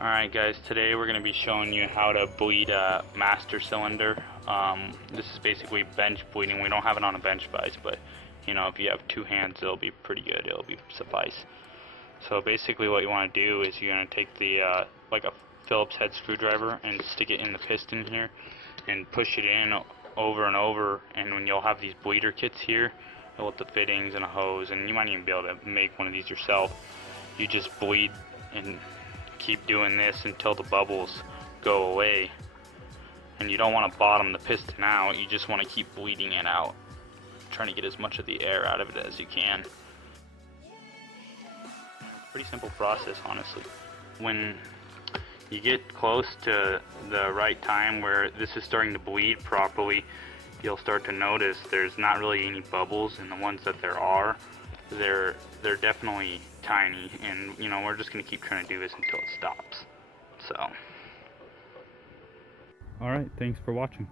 Alright guys, today we're going to be showing you how to bleed a master cylinder. This is basically bench bleeding. We don't have it on a bench vise, but you know, if you have two hands it'll be pretty good, it'll be suffice. So basically what you want to do is you're going to take the like a Phillips head screwdriver and stick it in the piston here and push it in over and over, and when you'll have these bleeder kits here with the fittings and a hose, and you might even be able to make one of these yourself. You just bleed and keep doing this until the bubbles go away, and you don't want to bottom the piston out, you just want to keep bleeding it out, trying to get as much of the air out of it as you can. Pretty simple process, honestly. When you get close to the right time where this is starting to bleed properly, you'll start to notice there's not really any bubbles, and the ones that there are, they're definitely tiny, and you know, we're just going to keep trying to do this until it stops. So alright, thanks for watching.